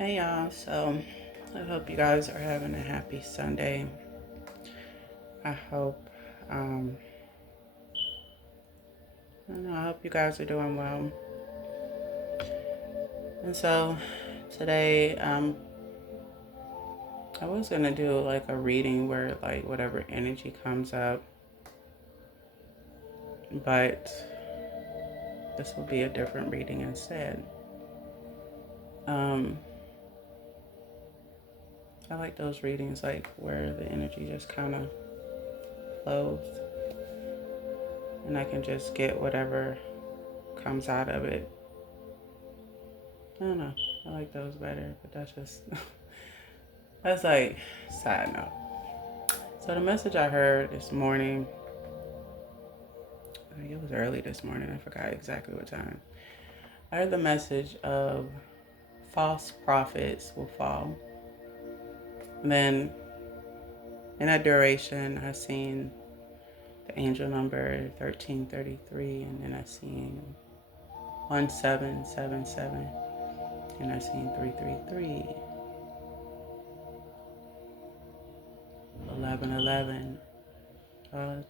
Hey y'all, so I hope you guys are having a happy Sunday. I hope, um, I don't know, I hope you guys are doing well. And so today, I was gonna do like a reading where like whatever energy comes up, but this will be a different reading instead. Um, I like those readings like where the energy just kind of flows and I can just get whatever comes out of it. I don't know. I like those better, but that's just that's like side note. So the message I heard this morning, I think it was early this morning. I forgot exactly what time. I heard the message of false prophets will fall. And then in that duration, I seen the angel number 1333, and then I seen 1777, and I seen 333, 1111.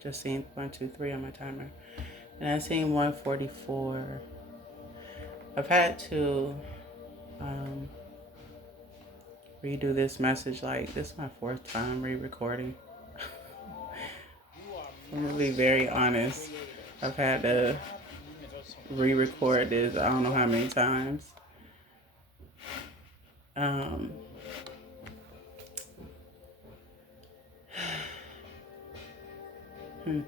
Just seen 123 on my timer, and I seen 144. I've had to um, redo this message. Like, this is my fourth time re-recording. I'm gonna be very honest. I've had to re-record this I don't know how many times. Um, hmm.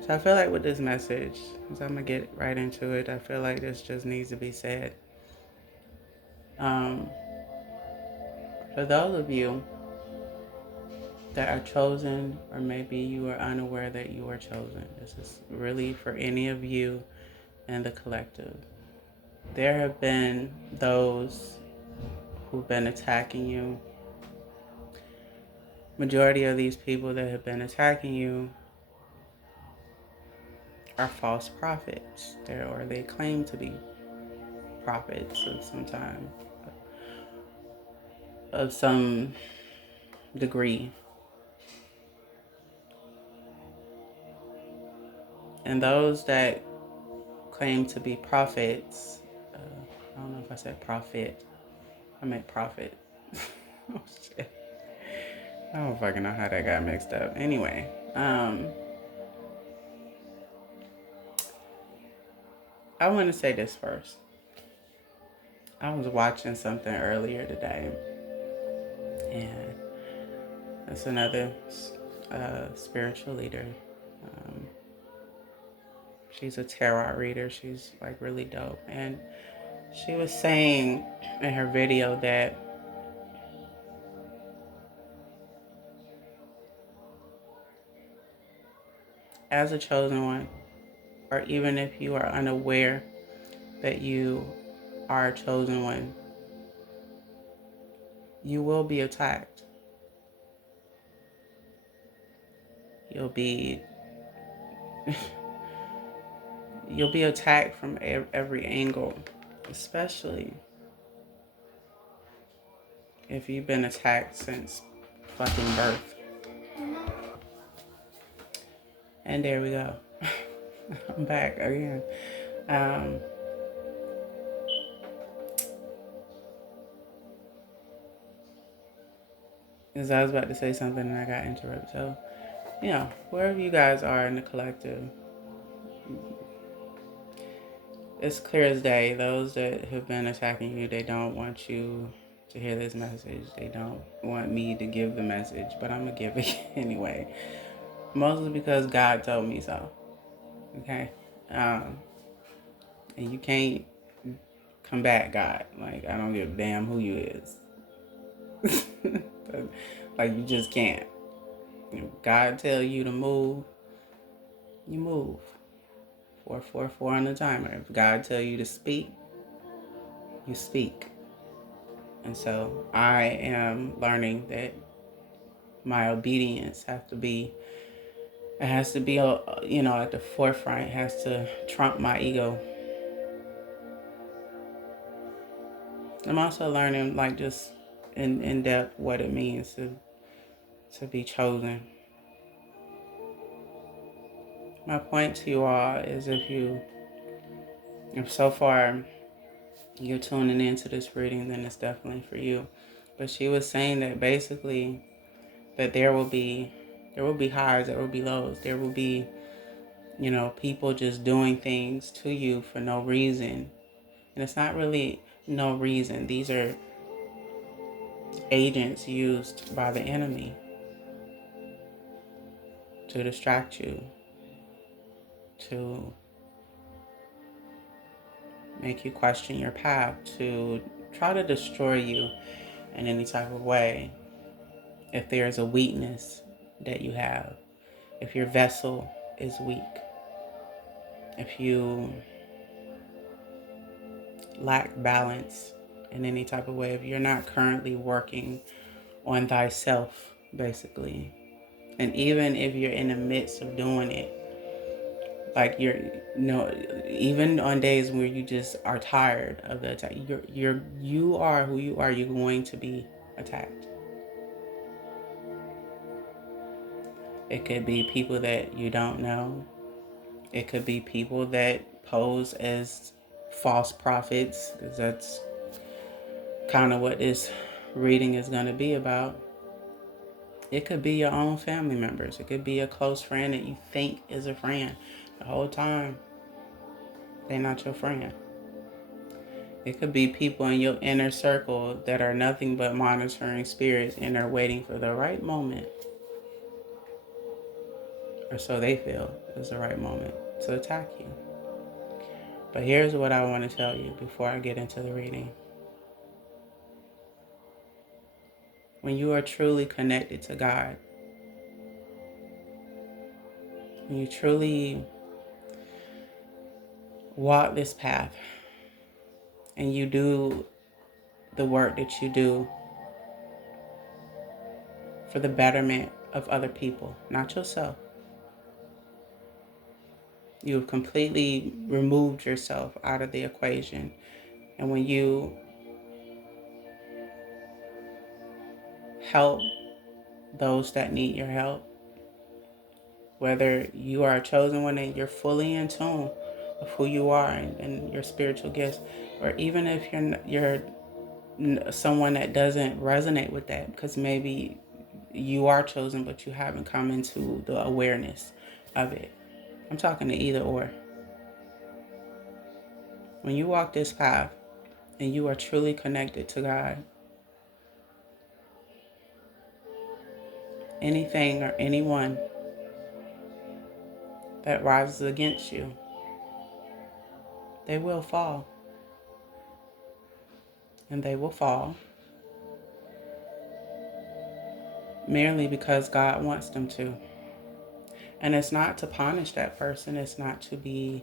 So I feel like with this message, so I'm gonna get right into it. I feel like this just needs to be said. Um, for those of you that are chosen, or maybe you are unaware that you are chosen, this is really for any of you and the collective. There have been those who've been attacking you. Majority of these people that have been attacking you are false prophets. Or they claim to be prophets of some time, of some degree. And those that claim to be prophets, I don't know if I said prophet. I meant prophet. Oh shit. I don't fucking know how that got mixed up. Anyway, I want to say this first. I was watching something earlier today, and it's another spiritual leader. Um, she's a tarot reader. She's like really dope, and she was saying in her video that as a chosen one, or even if you are unaware that you are a chosen one, you will be attacked. You'll be you'll be attacked from every angle, especially if you've been attacked since fucking birth. And there we go. I'm back again. Um, because I was about to say something and I got interrupted. So, wherever you guys are in the collective, it's clear as day. Those that have been attacking you, they don't want you to hear this message. They don't want me to give the message, but I'm going to give it anyway. Mostly because God told me so. Okay? And you can't combat God. Like, I don't give a damn who you is. Like, you just can't. If God tell you to move, you move. 444 on the timer. If God tell you to speak, you speak. And so I am learning that my obedience has to be at the forefront. It has to trump my ego. I'm also learning, like, just in depth what it means to be chosen. My point to you all is, if so far you're tuning into this reading, then it's definitely for you. But she was saying that basically that there will be highs, there will be lows, there will be, people just doing things to you for no reason. And it's not really no reason. These are agents used by the enemy to distract you, to make you question your path, to try to destroy you in any type of way. If there's a weakness that you have, if your vessel is weak, if you lack balance in any type of way, if you're not currently working on thyself, basically. And even if you're in the midst of doing it, like even on days where you just are tired of the attack, you are who you are. You're going to be attacked. It could be people that you don't know. It could be people that pose as false prophets, because that's kind of what this reading is going to be about. It could be your own family members. It could be a close friend that you think is a friend. The whole time, they're not your friend. It could be people in your inner circle that are nothing but monitoring spirits and are waiting for the right moment, or so they feel is the right moment, to attack you. But here's what I want to tell you before I get into the reading. When you are truly connected to God, when you truly walk this path and you do the work that you do for the betterment of other people, not yourself, you've completely removed yourself out of the equation. And when you help those that need your help, whether you are a chosen one and you're fully in tune of who you are and your spiritual gifts, or even if you're someone that doesn't resonate with that, because maybe you are chosen but you haven't come into the awareness of it. I'm talking to either or. When you walk this path and you are truly connected to God, anything or anyone that rises against you, they will fall. And they will fall merely because God wants them to. And it's not to punish that person. It's not to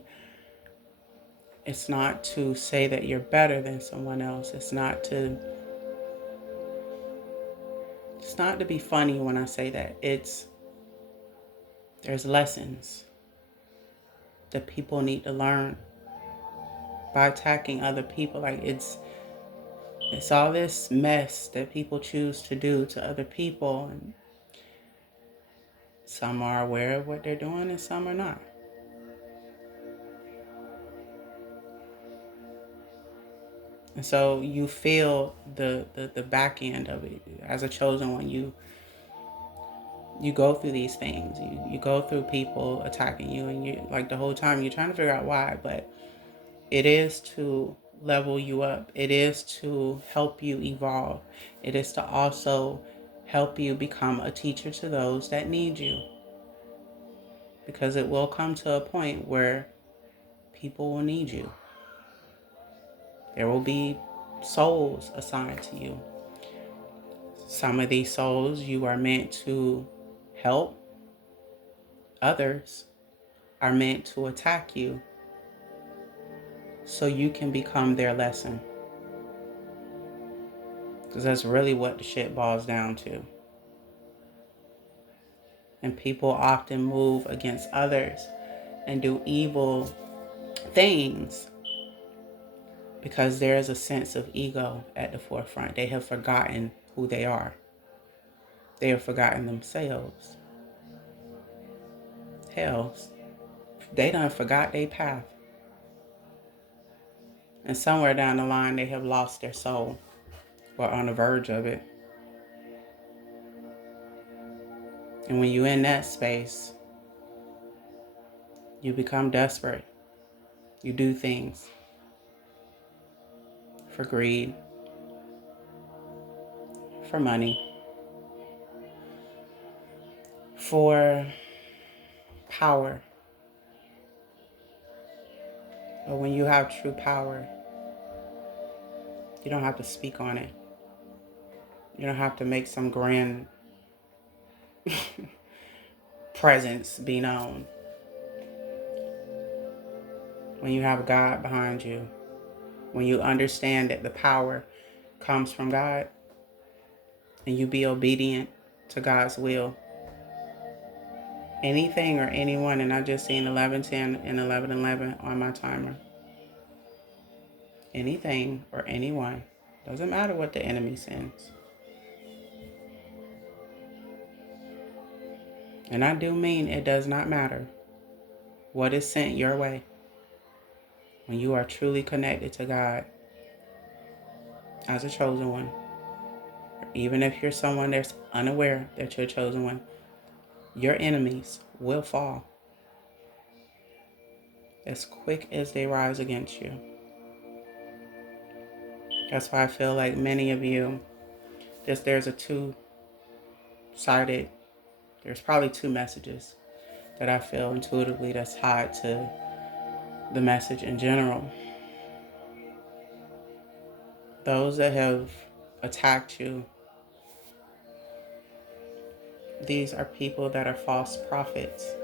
say that you're better than someone else. It's not to be funny when I say that. There's lessons that people need to learn by attacking other people. Like it's all this mess that people choose to do to other people, and some are aware of what they're doing and some are not. And so you feel the back end of it as a chosen one. You go through these things. You go through people attacking you, and you, like, the whole time you're trying to figure out why, but it is to level you up. It is to help you evolve. It is to also help you become a teacher to those that need you. Because it will come to a point where people will need you. There will be souls assigned to you. Some of these souls you are meant to help. Others are meant to attack you so you can become their lesson. Because that's really what the shit boils down to. And people often move against others and do evil things because there is a sense of ego at the forefront. They have forgotten who they are. They have forgotten themselves. Hell, they done forgot their path. And somewhere down the line, they have lost their soul or on the verge of it. And when you're in that space, you become desperate. You do things for greed, for money, for power. But when you have true power, you don't have to speak on it. You don't have to make some grand presence be known. When you have God behind you, when you understand that the power comes from God, and you be obedient to God's will, anything or anyone, and I just seen 11:10 and 11:11 on my timer. Anything or anyone, doesn't matter what the enemy sends. And I do mean it does not matter what is sent your way. When you are truly connected to God as a chosen one, or even if you're someone that's unaware that you're a chosen one, your enemies will fall as quick as they rise against you. That's why I feel like many of you, there's a two-sided, there's probably two messages that I feel intuitively that's tied to the message in general. Those that have attacked you, these are people that are false prophets.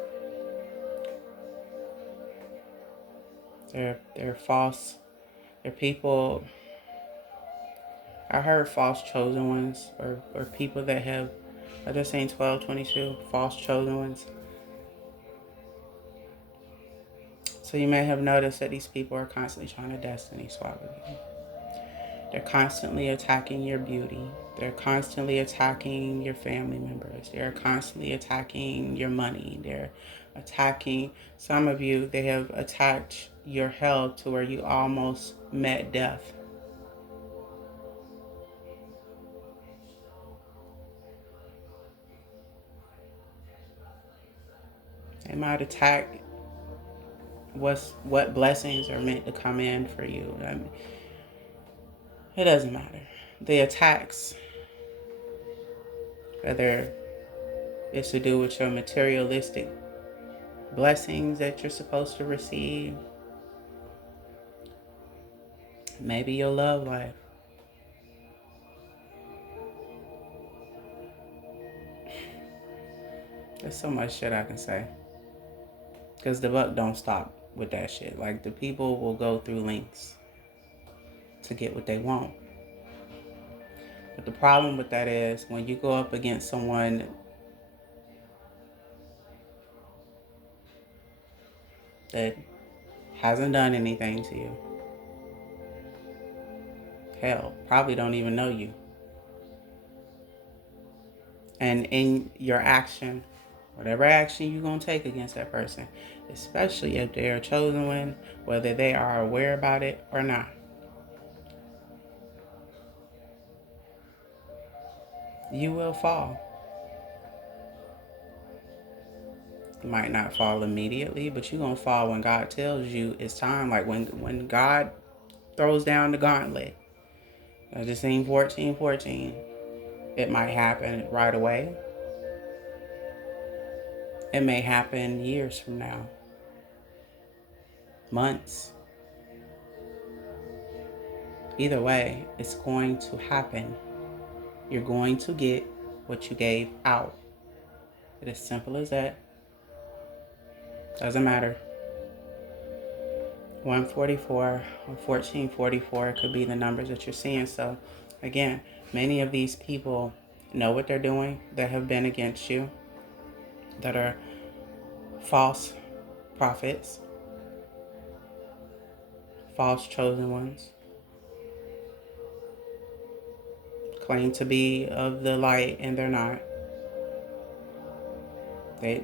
They're false. They're people. I heard false chosen ones, or people that have, I just saying 12:22, false chosen ones. So you may have noticed that these people are constantly trying to destiny swap with you. They're constantly attacking your beauty. They're constantly attacking your family members. They're constantly attacking your money. They're attacking, some of you, they have attacked your health to where you almost met death. They might attack what blessings are meant to come in for you. I mean, it doesn't matter. The attacks, whether it's to do with your materialistic blessings that you're supposed to receive, maybe your love life. There's so much shit I can say. Because the buck don't stop with that shit. Like, the people will go through lengths to get what they want. But the problem with that is when you go up against someone that hasn't done anything to you, hell, probably don't even know you, and in your action, whatever action you're going to take against that person, especially if they're a chosen one, whether they are aware about it or not, you will fall. You might not fall immediately, but you're going to fall when God tells you it's time. Like when God throws down the gauntlet. I just seen 14:14. It might happen right away. It may happen years from now. Months. Either way, it's going to happen. You're going to get what you gave out. It's as simple as that. Doesn't matter. 144 or 1444 could be the numbers that you're seeing. So again, many of these people know what they're doing that have been against you, that are false prophets, false chosen ones. claim to be of the light and they're not.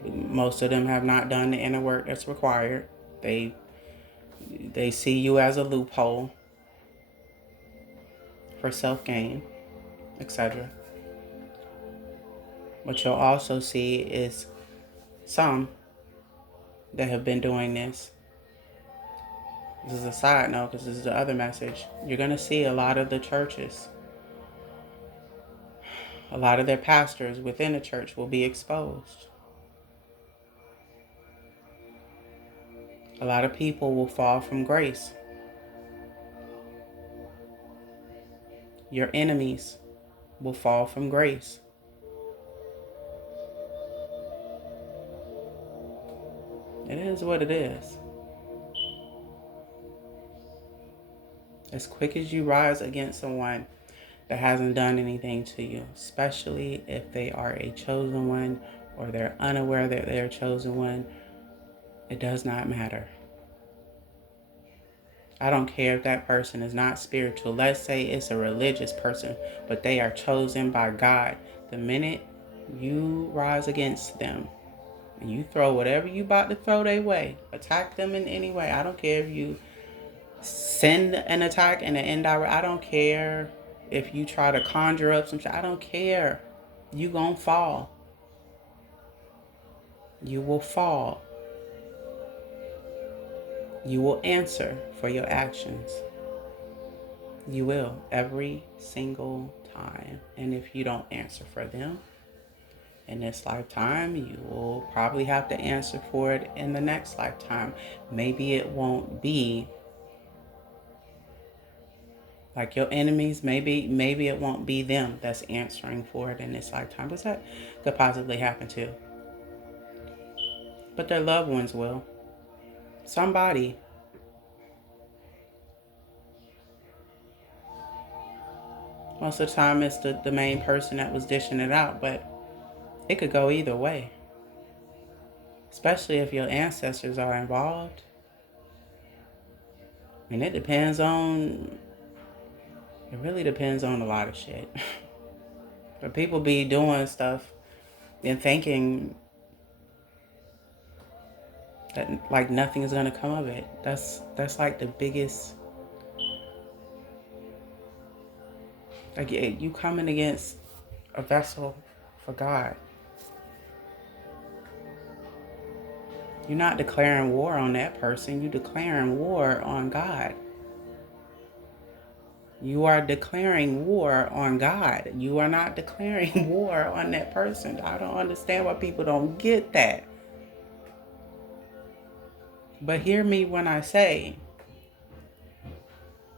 Most of them have not done the inner work that's required. They see you as a loophole for self-gain, etc. What you'll also see is some that have been doing this. This is a side note because this is the other message. You're going to see a lot of the churches, a lot of their pastors within the church will be exposed. A lot of people will fall from grace. Your enemies will fall from grace. It is what it is. As quick as you rise against someone that hasn't done anything to you, especially if they are a chosen one or they're unaware that they're a chosen one, it does not matter. I don't care if that person is not spiritual. Let's say it's a religious person, but they are chosen by God. The minute you rise against them and you throw whatever you about to throw their way, attack them in any way. I don't care if you send an attack in an indirect. I don't care if you try to conjure up some shit. I don't care. You gonna fall. You will fall. You will answer for your actions. You will, every single time. And if you don't answer for them in this lifetime, you will probably have to answer for it in the next lifetime. Maybe it won't be like your enemies. Maybe it won't be them that's answering for it in this lifetime. Because that could possibly happen too. But their loved ones will. Somebody. Most of the time it's the main person that was dishing it out, but it could go either way. Especially if your ancestors are involved. And it really depends on a lot of shit. But people be doing stuff and thinking that like nothing is gonna come of it. That's like the biggest. Like you coming against a vessel for God. You're not declaring war on that person. You're declaring war on God. You are declaring war on God. You are not declaring war on that person. I don't understand why people don't get that. But hear me when I say,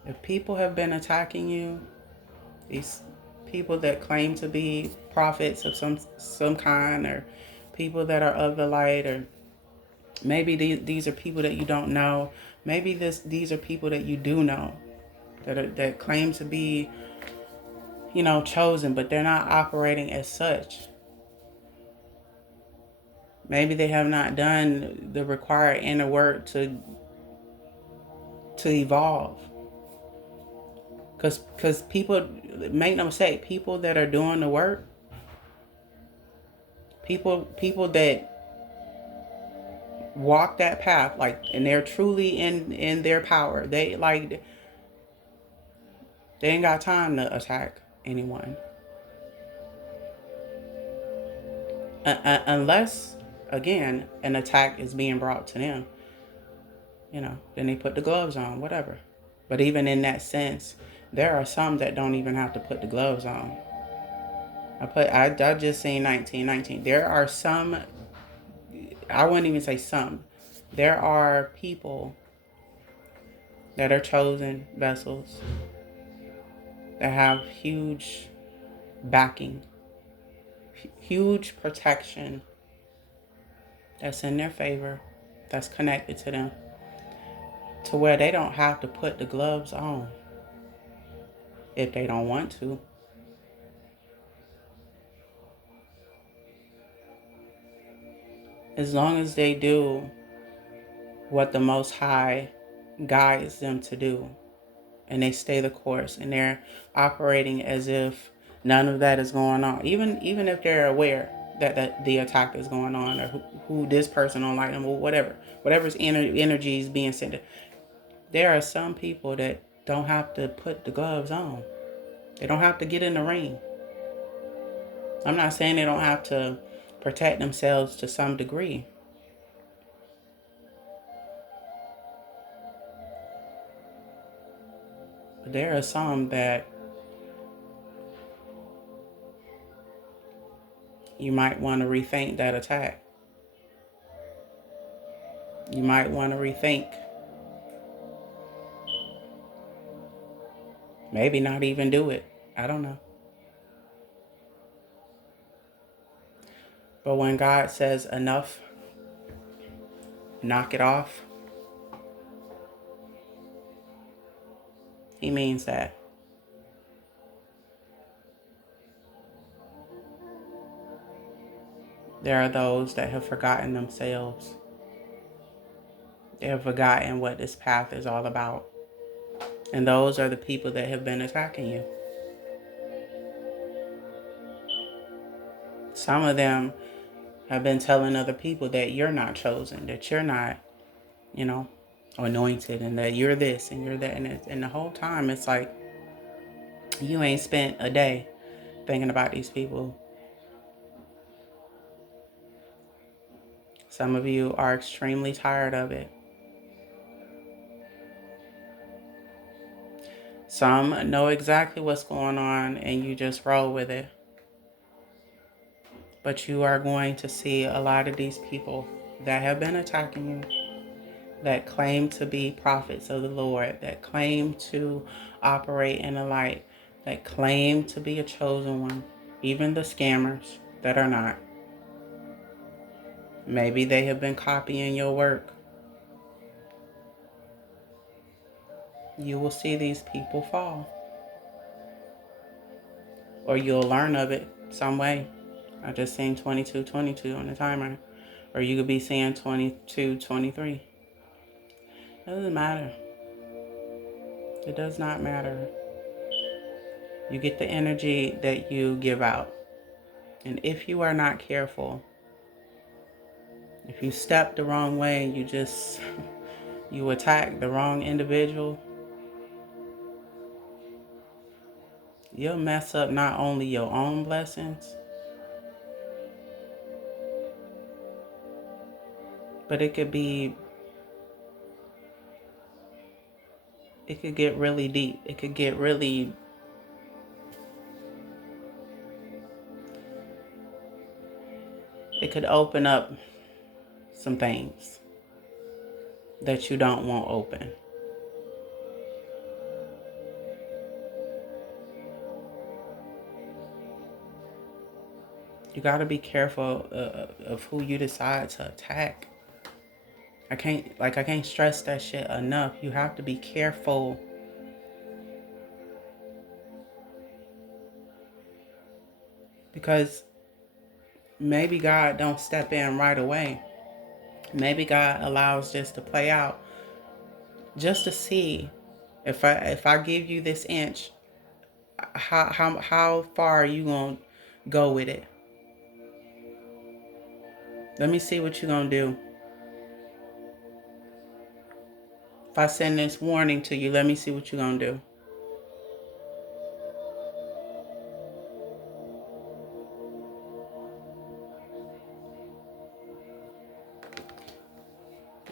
if people have been attacking you, these people that claim to be prophets of some kind, or people that are of the light, or maybe these are people that you don't know. Maybe these are people that you do know, that claim to be, chosen, but they're not operating as such. Maybe they have not done the required inner work to evolve. Because people, make no mistake, people that are doing the work, people that walk that path, like, and they're truly in their power. They ain't got time to attack anyone. Unless, again, an attack is being brought to them. Then they put the gloves on, whatever. But even in that sense, there are some that don't even have to put the gloves on. I just seen 1919. There are some, I wouldn't even say some. There are people that are chosen vessels that have huge backing, huge protection that's in their favor, that's connected to them, to where they don't have to put the gloves on if they don't want to. As long as they do what the Most High guides them to do, and they stay the course, and they're operating as if None of that is going on. Even if they're aware that the attack is going on, or who this person don't like them, or whatever's energy is being sent. There are some people that don't have to put the gloves on. They don't have to get in the ring. I'm not saying they don't have to protect themselves to some degree. But there are some that you might want to rethink that attack. You might want to rethink. Maybe not even do it. I don't know. But when God says enough, knock it off, He means that. There are those that have forgotten themselves. They have forgotten what this path is all about. And those are the people that have been attacking you. Some of them have been telling other people that you're not chosen, that you're not, anointed, and that you're this and you're that. And the whole time it's like you ain't spent a day thinking about these people. Some of you are extremely tired of it. Some know exactly what's going on and you just roll with it. But you are going to see a lot of these people that have been attacking you, that claim to be prophets of the Lord, that claim to operate in the light, that claim to be a chosen one, even the scammers that are not. Maybe they have been copying your work. You will see these people fall. Or you'll learn of it some way. I just seen 22:22 on the timer. Or you could be seeing 22:23. It doesn't matter. It does not matter. You get the energy that you give out. And if you are not careful, if you step the wrong way, you attack the wrong individual, you'll mess up not only your own blessings, but it could get really deep. It could get really, it could open up some things that you don't want open. You got to be careful of who you decide to attack. I can't stress that shit enough. You have to be careful. Because maybe God don't step in right away. Maybe God allows this to play out just to see if I give you this inch, how far are you gonna go with it? Let me see what you're gonna do. If I send this warning to you, let me see what you're gonna do.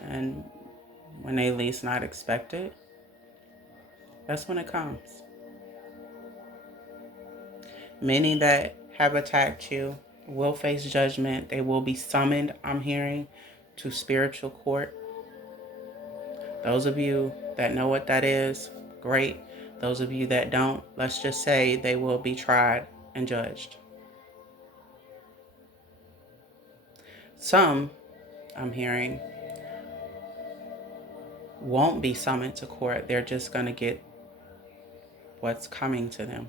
And when they least not expect it, that's when it comes. Many that have attacked you will face judgment. They will be summoned, I'm hearing, to spiritual court. Those of you that know what that is, great. Those of you that don't, let's just say they will be tried and judged. Some, I'm hearing, won't be summoned to court. They're just going to get what's coming to them.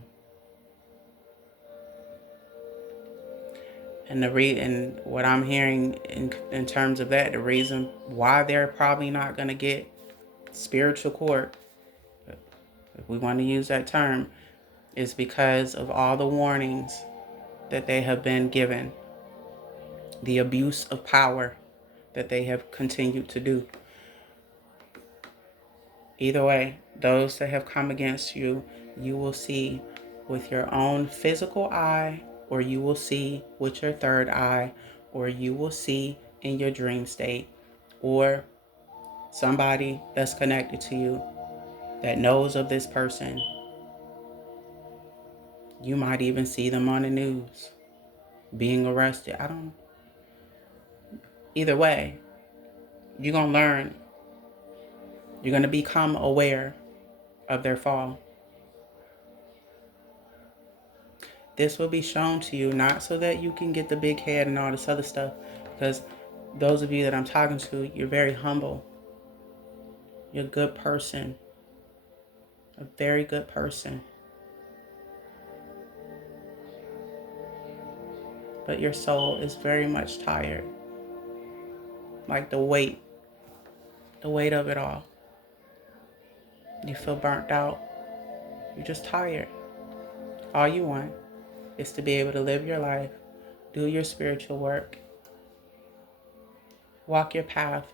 And what I'm hearing in terms of that, the reason why they're probably not going to get spiritual court, if we want to use that term, is because of all the warnings that they have been given, the abuse of power that they have continued to do. Either way, those that have come against you, you will see with your own physical eye, or you will see with your third eye, or you will see in your dream state, or somebody that's connected to you that knows of this person. You might even see them on the news being arrested. I don't know. Either way, you're going to learn. You're going to become aware of their fall. This will be shown to you, not so that you can get the big head and all this other stuff, because those of you that I'm talking to, you're very humble. You're a good person, a very good person. But your soul is very much tired. Like the weight of it all. You feel burnt out. You're just tired. All you want is to be able to live your life, do your spiritual work, walk your path,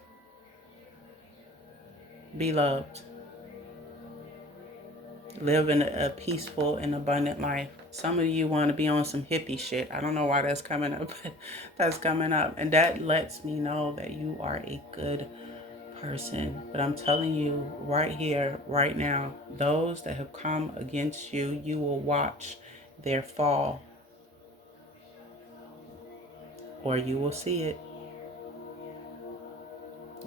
be loved, live in a peaceful and abundant life. Some of you want to be on some hippie shit. I don't know why that's coming up, but that's coming up. And that lets me know that you are a good person. But I'm telling you right here, right now, those that have come against you, you will watch their fall, or you will see it.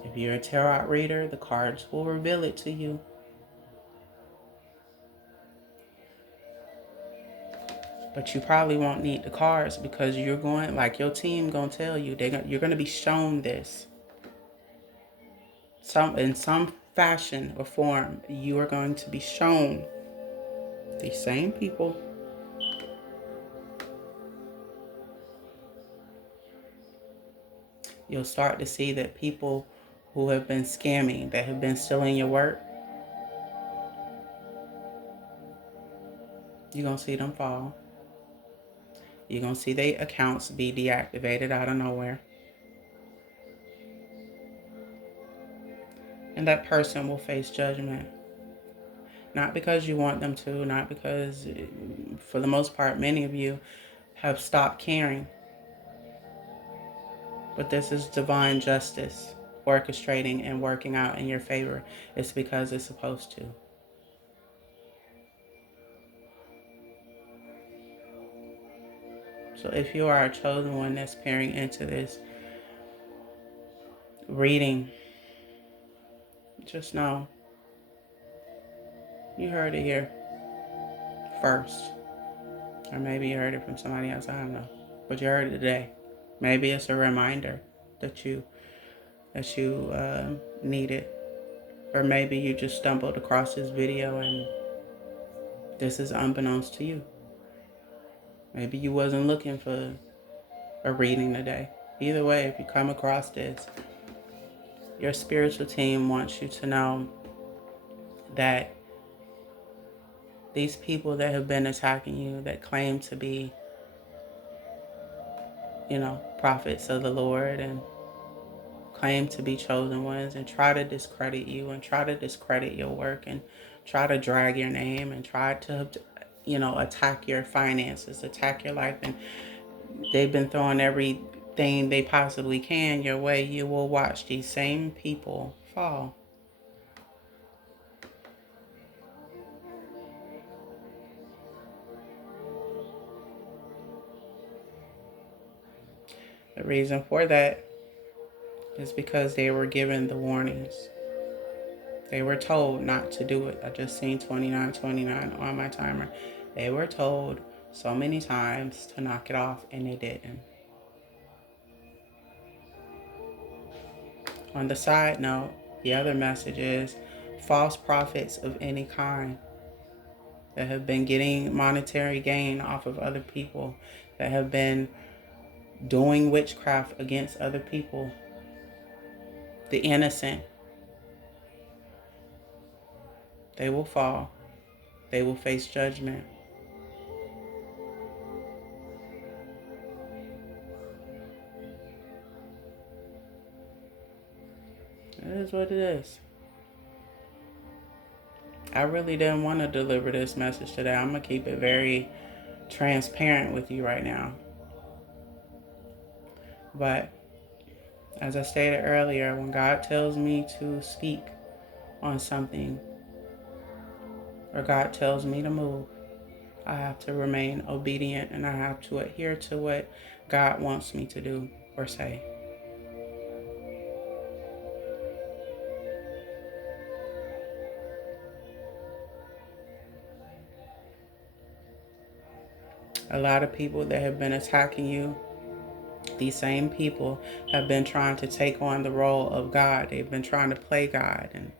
If you're a tarot reader, the cards will reveal it to you. But you probably won't need the cards, because you're going, like your team gonna tell you, you're gonna be shown this. In some fashion or form, you are going to be shown these same people. You'll start to see that people who have been scamming, that have been stealing your work, you're gonna see them fall. You're gonna see their accounts be deactivated out of nowhere. And that person will face judgment. Not because you want them to, not because, for the most part, many of you have stopped caring. But this is divine justice orchestrating and working out in your favor. It's because it's supposed to. So if you are a chosen one that's peering into this reading, just know you heard it here first. Or maybe you heard it from somebody else, I don't know. But you heard it today. Maybe it's a reminder that you need it. Or maybe you just stumbled across this video and this is unbeknownst to you. Maybe you wasn't looking for a reading today. Either way, if you come across this, your spiritual team wants you to know that these people that have been attacking you, that claim to be, prophets of the Lord and claim to be chosen ones, and try to discredit you and try to discredit your work and try to drag your name and try to, attack your finances, attack your life. And they've been throwing everything they possibly can your way. You will watch these same people fall. The reason for that is because they were given the warnings. They were told not to do it. I just seen 2929 on my timer. They were told so many times to knock it off, and they didn't. On the side note, the other message is false prophets of any kind that have been getting monetary gain off of other people, that have been doing witchcraft against other people, the innocent, they will fall. They will face judgment. is what it is. I really didn't want to deliver this message today. I'm going to keep it very transparent with you right now. But as I stated earlier, when God tells me to speak on something, or God tells me to move, I have to remain obedient and I have to adhere to what God wants me to do or say. A lot of people that have been attacking you, these same people have been trying to take on the role of God. They've been trying to play God and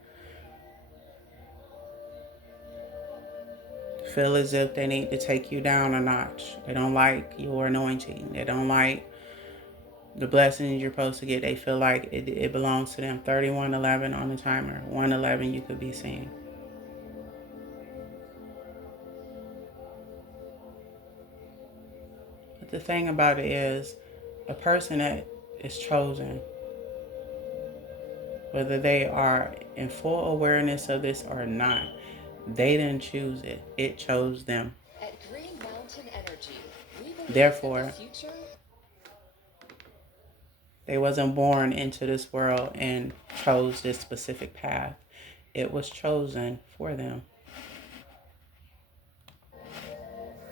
feel as if they need to take you down a notch. They don't like your anointing. They don't like the blessings you're supposed to get. They feel like it belongs to them. 3111 on the timer. 111 you could be seeing. But the thing about it is, a person that is chosen, whether they are in full awareness of this or not, they didn't choose it. It chose them. At Green Mountain Energy, therefore, they wasn't born into this world and chose this specific path. It was chosen for them.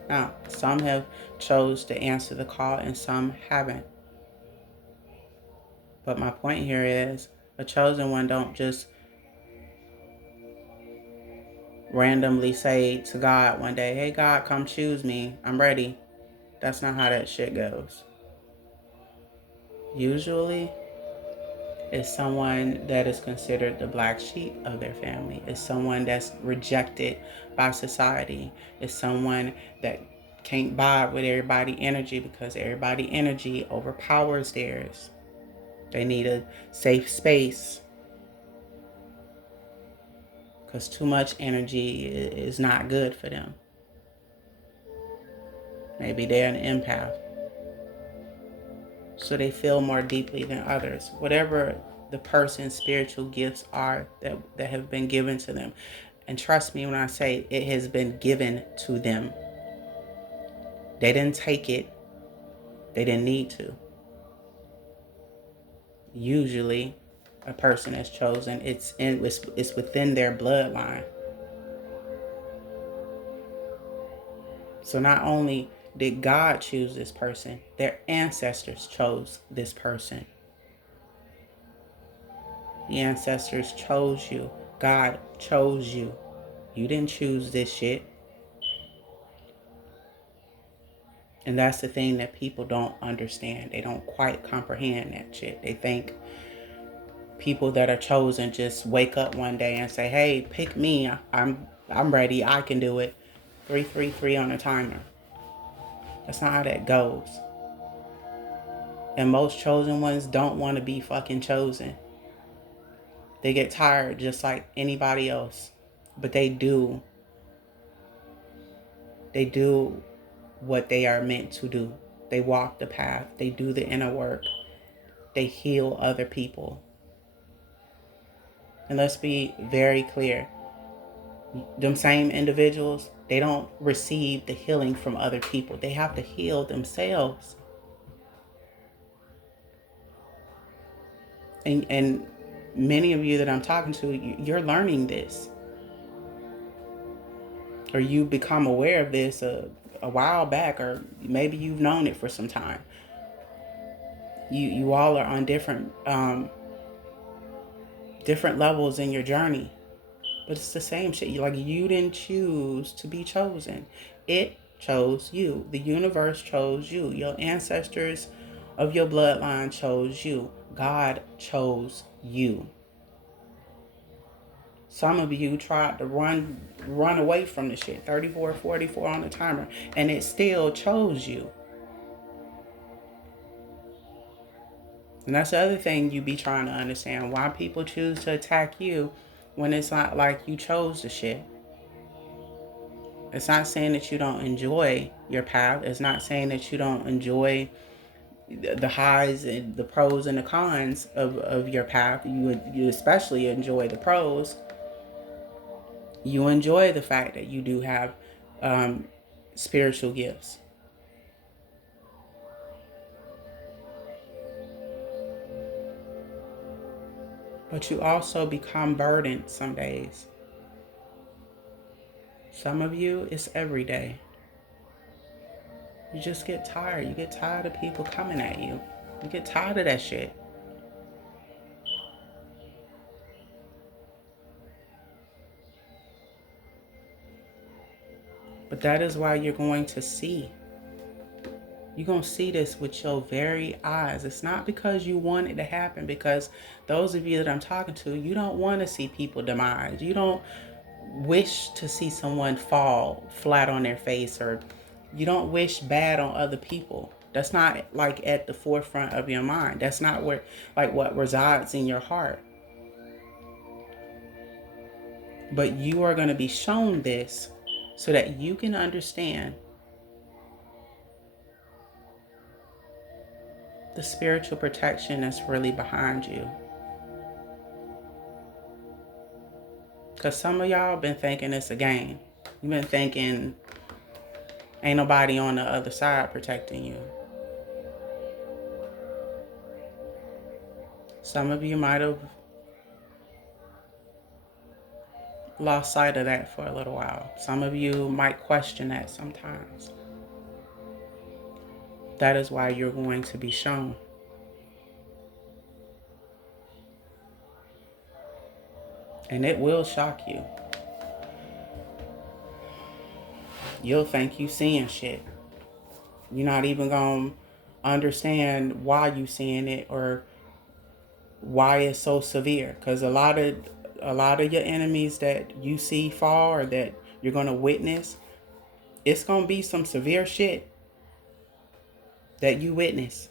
Now, some have chose to answer the call and some haven't. But my point here is, a chosen one don't just randomly say to God one day, hey God, come choose me, I'm ready. That's not how that shit goes. Usually, it's someone that is considered the black sheep of their family. It's someone that's rejected by society. It's someone that can't vibe with everybody's energy because everybody's energy overpowers theirs. They need a safe space because too much energy is not good for them. Maybe they're an empath, so they feel more deeply than others. Whatever the person's spiritual gifts are that have been given to them. And trust me when I say it has been given to them. They didn't take it. They didn't need to. Usually, a person is chosen. It's within their bloodline. So not only did God choose this person, their ancestors chose this person. The ancestors chose you. God chose you. You didn't choose this shit. And that's the thing that people don't understand. They don't quite comprehend that shit. They think people that are chosen just wake up one day and say, hey, pick me. I'm ready. I can do it. 333 on a timer. That's not how that goes. And most chosen ones don't want to be fucking chosen. They get tired just like anybody else. But they do. They do what they are meant to do. They walk the path. They do the inner work. They heal other people. And let's be very clear. Them same individuals, they don't receive the healing from other people. They have to heal themselves. And many of you that I'm talking to, you're learning this. Or you become aware of this a while back, or maybe you've known it for some time. You all are on different levels in your journey. But it's the same shit. Like, you didn't choose to be chosen. It chose you. The universe chose you. Your ancestors of your bloodline chose you. God chose you. Some of you tried to run away from the shit. 34, 44 on the timer. And it still chose you. And that's the other thing you be trying to understand. Why people choose to attack you when it's not like you chose the shit. It's not saying that you don't enjoy your path. It's not saying that you don't enjoy the highs and the pros and the cons of your path. You especially enjoy the pros. You enjoy the fact that you do have spiritual gifts. But you also become burdened some days. Some of you, it's every day. You just get tired. You get tired of people coming at you. You get tired of that shit. But that is why you're going to see. You're going to see this with your very eyes. It's not because you want it to happen, because those of you that I'm talking to, you don't want to see people demise. You don't wish to see someone fall flat on their face, or you don't wish bad on other people. That's not like at the forefront of your mind. That's not where, like, what resides in your heart. But you are going to be shown this so that you can understand the spiritual protection that's really behind you. Because some of y'all been thinking it's a game. You've been thinking ain't nobody on the other side protecting you. Some of you might have lost sight of that for a little while. Some of you might question that sometimes. That is why you're going to be shown. And it will shock you. You'll think you seeing shit. You're not even going to understand why you seeing it or why it's so severe. Because a lot of your enemies that you see fall or that you're going to witness, it's going to be some severe shit that you witness.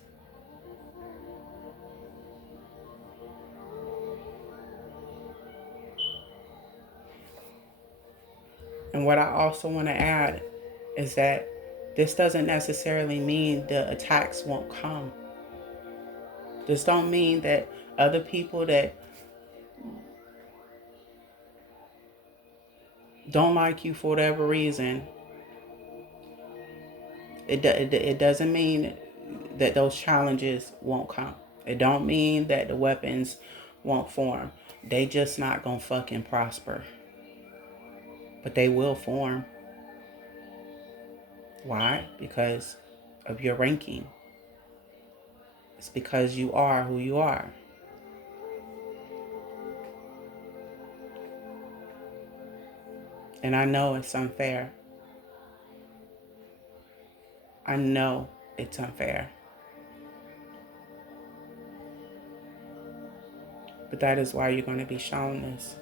And what I also want to add is that this doesn't necessarily mean the attacks won't come. This don't mean that other people that don't like you for whatever reason, it doesn't mean that those challenges won't come. It don't mean that the weapons won't form. They just not gonna fucking prosper. But they will form. Why? Because of your ranking. It's because you are who you are. And I know it's unfair. I know it's unfair. But that is why you're going to be shown this.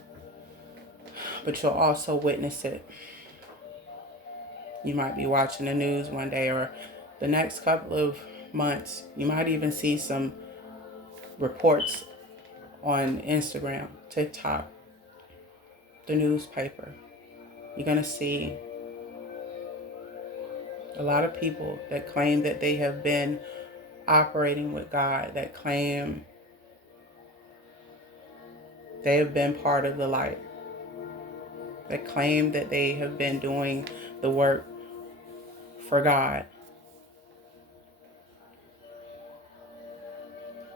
But you'll also witness it. You might be watching the news one day, or the next couple of months, you might even see some reports on Instagram, TikTok, the newspaper. You're going to see a lot of people that claim that they have been operating with God, that claim they have been part of the light, that claim that they have been doing the work for God,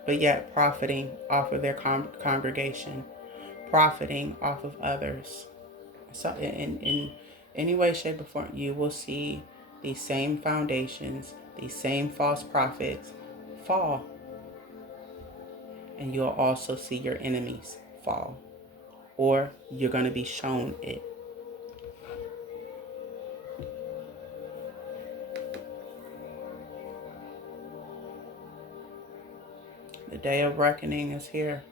but yet profiting off of their congregation, profiting off of others. So in any way, shape, or form, you will see these same foundations, these same false prophets fall. And you'll also see your enemies fall. Or you're going to be shown it. The day of reckoning is here.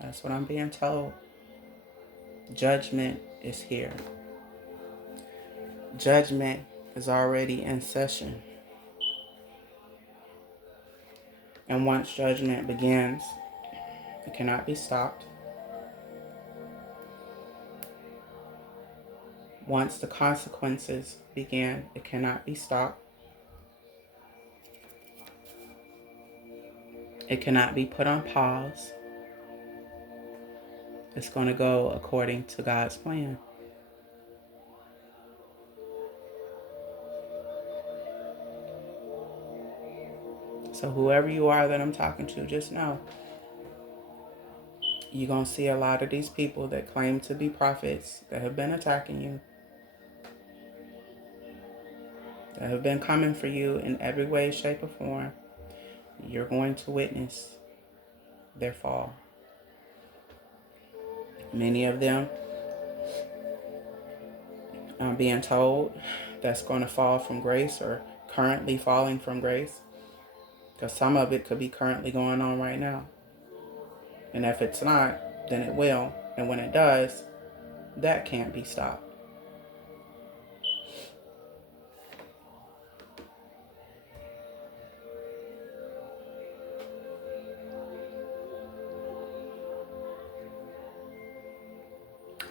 That's what I'm being told. Judgment is here. Judgment is already in session. And once judgment begins, it cannot be stopped. Once the consequences begin, it cannot be stopped. It cannot be put on pause. It's going to go according to God's plan. So whoever you are that I'm talking to, just know you're going to see a lot of these people that claim to be prophets that have been attacking you, that have been coming for you in every way, shape, or form. You're going to witness their fall. Many of them are being told that's going to fall from grace or currently falling from grace, because some of it could be currently going on right now. And if it's not, then it will. And when it does, that can't be stopped.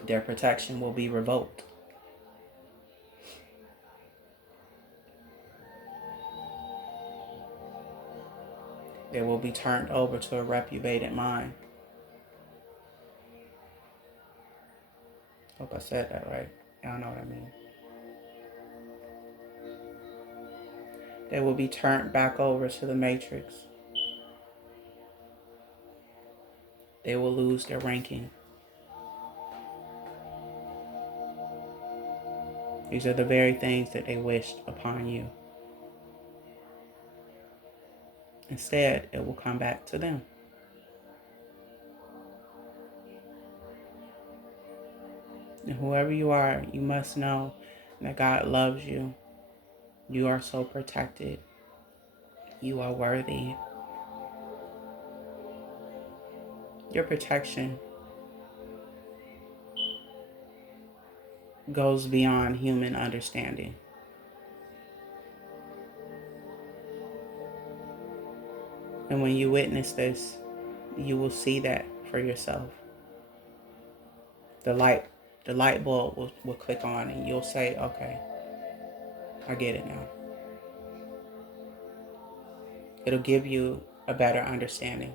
Their protection will be revoked. They will be turned over to a reprobated mind. Hope I said that right. Y'all know what I mean. They will be turned back over to the matrix. They will lose their ranking. These are the very things that they wished upon you. Instead, it will come back to them. And whoever you are, you must know that God loves you. You are so protected. You are worthy. Your protection goes beyond human understanding. And when you witness this, you will see that for yourself. The light bulb will click on and you'll say, okay, I get it now. It'll give you a better understanding.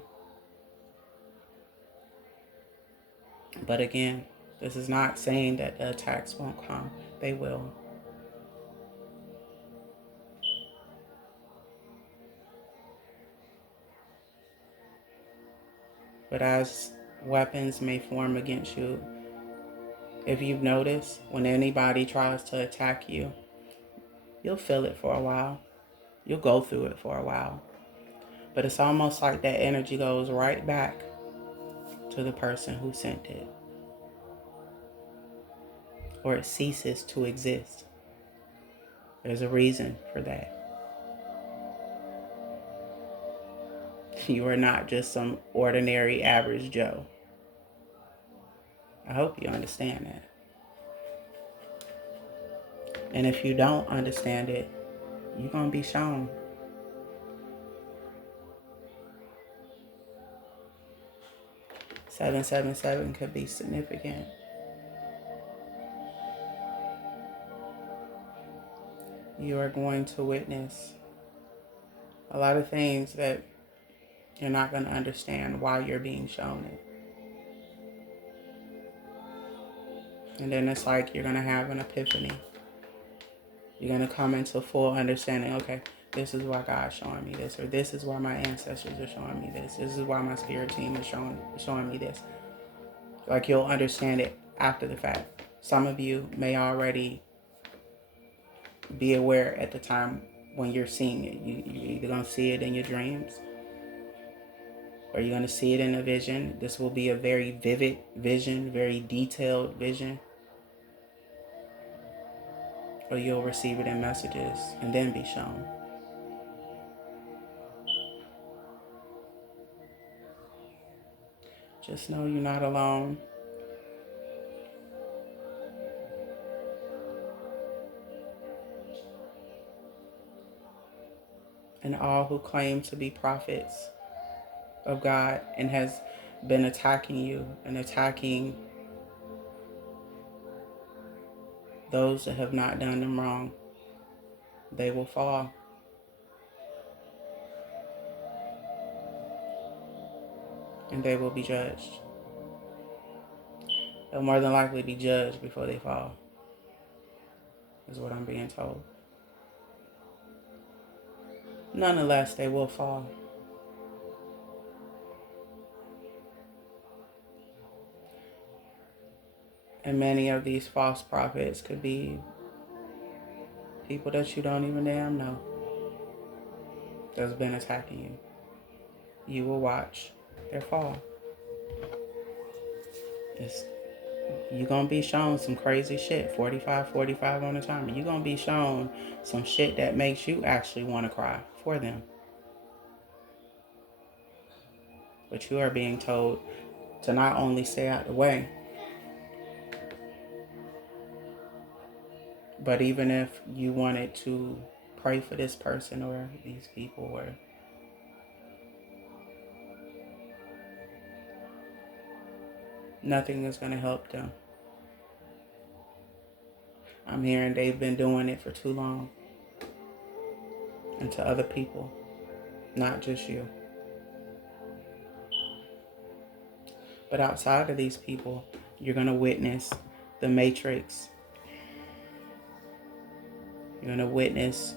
But again, this is not saying that the attacks won't come. They will. But as weapons may form against you, if you've noticed, when anybody tries to attack you, you'll feel it for a while. You'll go through it for a while. But it's almost like that energy goes right back to the person who sent it. Or it ceases to exist. There's a reason for that. You are not just some ordinary average Joe. I hope you understand that. And if you don't understand it, you're going to be shown. $777 could be significant. You are going to witness a lot of things that you're not going to understand why you're being shown it. And then it's like you're going to have an epiphany. You're going to come into full understanding, okay, this is why God's showing me this, or this is why my ancestors are showing me this. This is why my spirit team is showing me this. Like you'll understand it after the fact. Some of you may already be aware at the time when you're seeing it. You're either going to see it in your dreams or you're going to see it in a vision. This will be a very vivid vision, very detailed vision. Or you'll receive it in messages and then be shown. Just know you're not alone. And all who claim to be prophets of God and has been attacking you and attacking those that have not done them wrong, they will fall. and they will be judged. They'll more than likely be judged before they fall, is what I'm being told. Nonetheless, they will fall. And many of these false prophets could be people that you don't even damn know that's been attacking you. You will watch their fall. You're going to be shown some crazy shit, 45 on the timer. You're going to be shown some shit that makes you actually want to cry for them. But you are being told to not only stay out the way, but even if you wanted to pray for this person or these people, or nothing is going to help them. I'm hearing they've been doing it for too long. And to other people, not just you. But outside of these people, you're going to witness the matrix. You're going to witness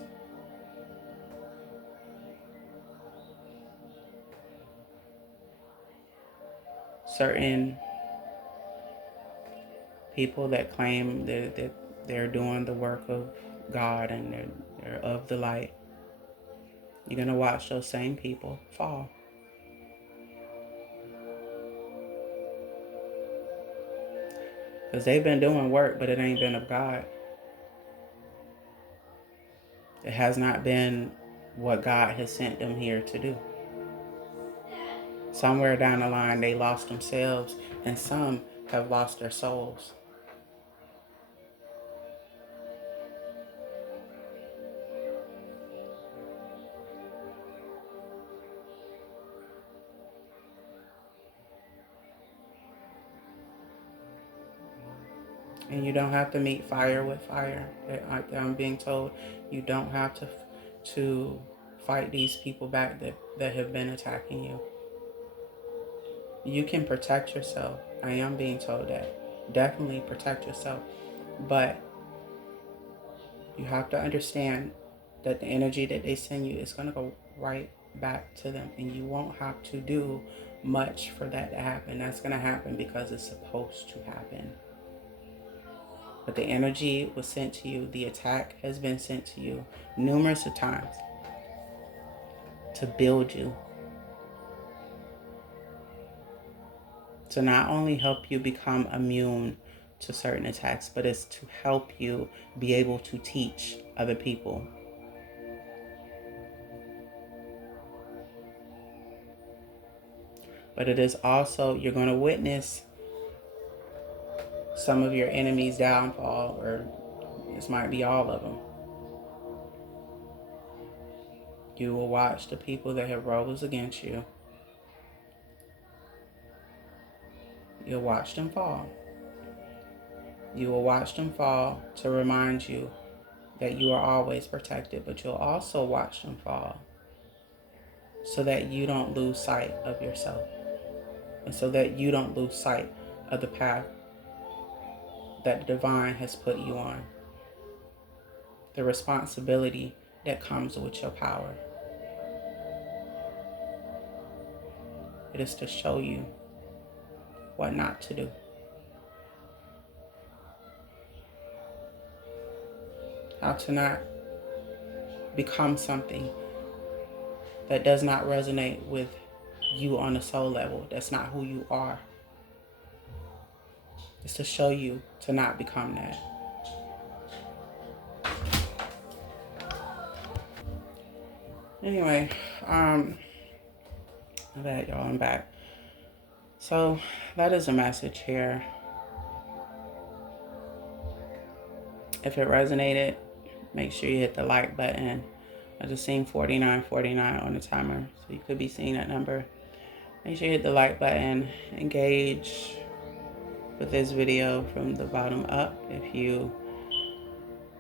certain people that claim that they're doing the work of God and they're of the light. You're going to watch those same people fall. Because they've been doing work, but it ain't been of God. It has not been what God has sent them here to do. Somewhere down the line, they lost themselves, and some have lost their souls. And you don't have to meet fire with fire. I'm being told you don't have to fight these people back that have been attacking you. You can protect yourself. I am being told that. Definitely protect yourself. But you have to understand that the energy that they send you is going to go right back to them. And you won't have to do much for that to happen. That's going to happen because it's supposed to happen. But the energy was sent to you. The attack has been sent to you numerous of times to build you. To not only help you become immune to certain attacks, but it's to help you be able to teach other people. But it is also, you're going to witness some of your enemies' downfall, or this might be all of them. You will watch the people that have rose against you. You'll watch them fall. You will watch them fall to remind you that you are always protected, but you'll also watch them fall so that you don't lose sight of yourself, and so that you don't lose sight of the path that the divine has put you on, the responsibility that comes with your power. It is to show you what not to do. How to not become something that does not resonate with you on a soul level. That's not who you are. It's to show you to not become that. Anyway, I'm back, y'all. I'm back. So that is a message here. If it resonated, make sure you hit the like button. I just seen 4949 on the timer, so you could be seeing that number. Make sure you hit the like button. Engage with this video from the bottom up if you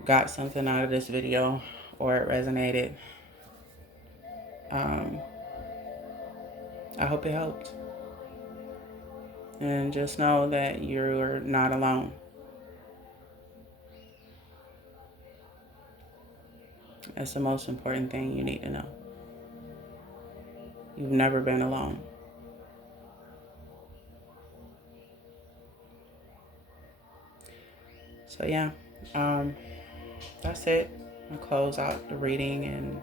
got something out of this video or it resonated. I hope it helped. And just know that you're not alone. That's the most important thing you need to know. You've never been alone. So yeah, that's it. I'll close out the reading and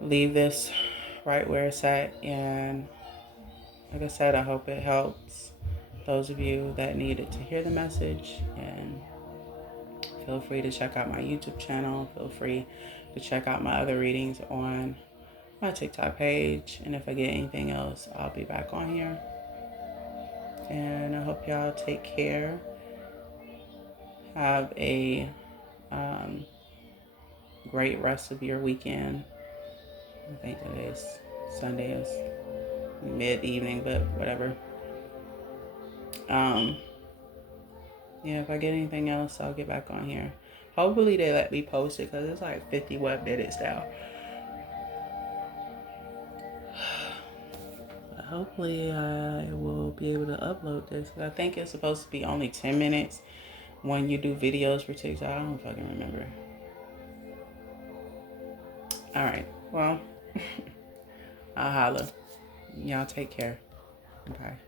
leave this right where it's at. And like I said, I hope it helps those of you that needed to hear the message. And feel free to check out my YouTube channel. Feel free to check out my other readings on my TikTok page. And if I get anything else, I'll be back on here. And I hope y'all take care. Have a great rest of your weekend. I think today's Sunday is mid-evening, but whatever. Yeah, if I get anything else, I'll get back on here. Hopefully they let me post it because it's like 50 web minutes now. But hopefully I will be able to upload this. I think it's supposed to be only 10 minutes when you do videos for TikTok. I don't fucking remember. All right. Well, I'll holla. Y'all take care. Bye.